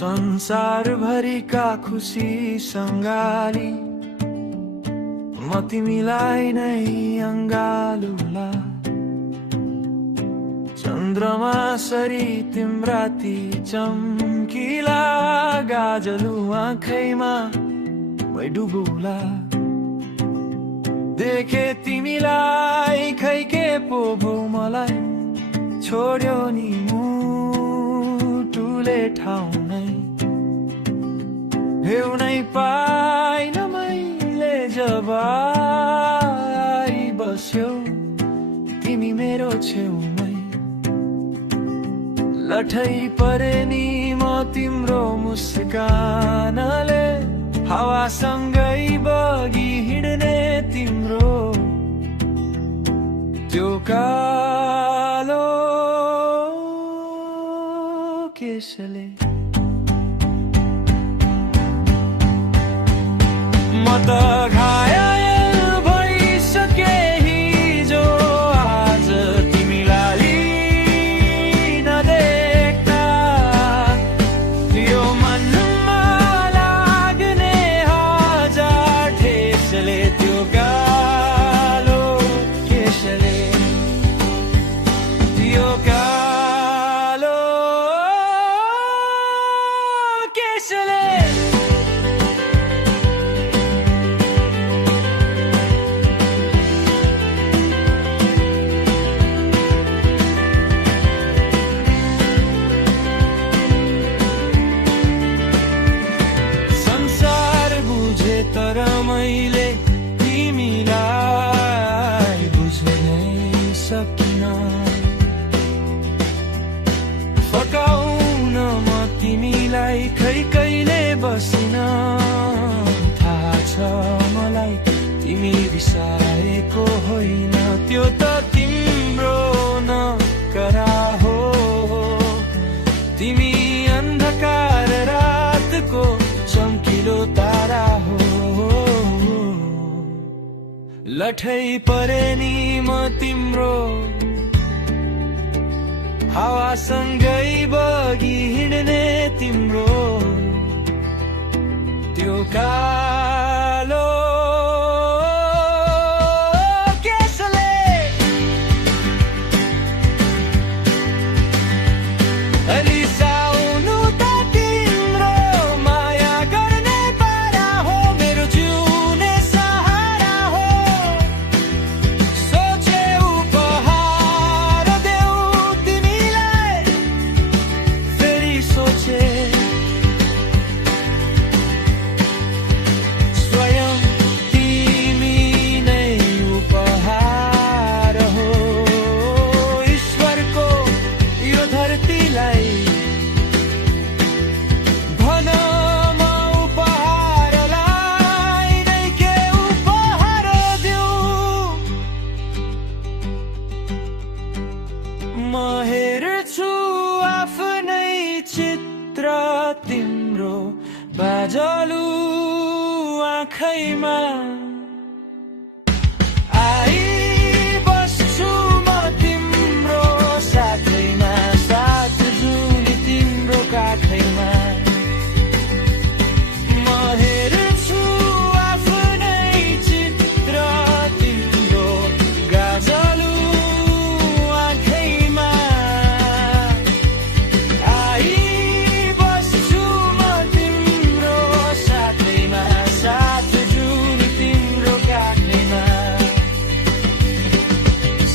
संसार भरिका खुसी सङ्गाली म तिमीलाई नै अङ्गालुला। चन्द्रमा सरी तिम्रा ती चम्किला गाजलु आँखैमा मै डुबुला। देखे तिमीलाई खै के पो भो मलाई छोड्यो नि मुटुले ठाउँ नै हेउनै पाइन मैले जब बस्यौ तिमी मेरो छेउमै। लठै परे नि म तिम्रो मुस्कानले हावासँगै बगी हिँड्ने तिम्रो त्यो कालो केशले। म त घायल भइसके हिजो आज तिमीलाई नदेख्दा। यो मनमा लाग्ने हजार ठेसले त्यो कालो केशले त्यो कालो केशले। तर मैले तिमीलाई बुझ्नै सकिन। फकाउन म तिमीलाई खै कहिले बसिन। थाहा छ मलाई तिमी रिसाएको होइन त्यो त तिम्रो नकरा हो। तिमी अन्धकार रातको चम्किलो तारा हो। लठै परे नि म तिम्रो हावासँगै बगी हिँड्ने तिम्रो त्यो कालो केशले। रिसाउनु त तिम्रो माया गर्ने पारा हो मेरो जिउने सहारा हो। सोचे उपहार देऊ तिमीलाई फेरि सोचे स्वयं तिमी नै उपहार हो। ईश्वरको यो धरतीलाई भन म उपहारलाई नै के उपहार देऊ। म हेर्छु आफ्नै चित्र तिम्रो बाजलु आँखैमा। आई बस्छु म तिम्रो साथैमा साथ जुनी तिम्रो काखैमा। म हेर्छु आफ्नै चित्र तिम्रो गाजलु आँखैमा। आई बस्छु म तिम्रो साथैमा साथ जुनी तिम्रो काखैमा।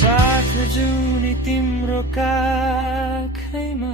साथ जुनी तिम्रो काखैमा।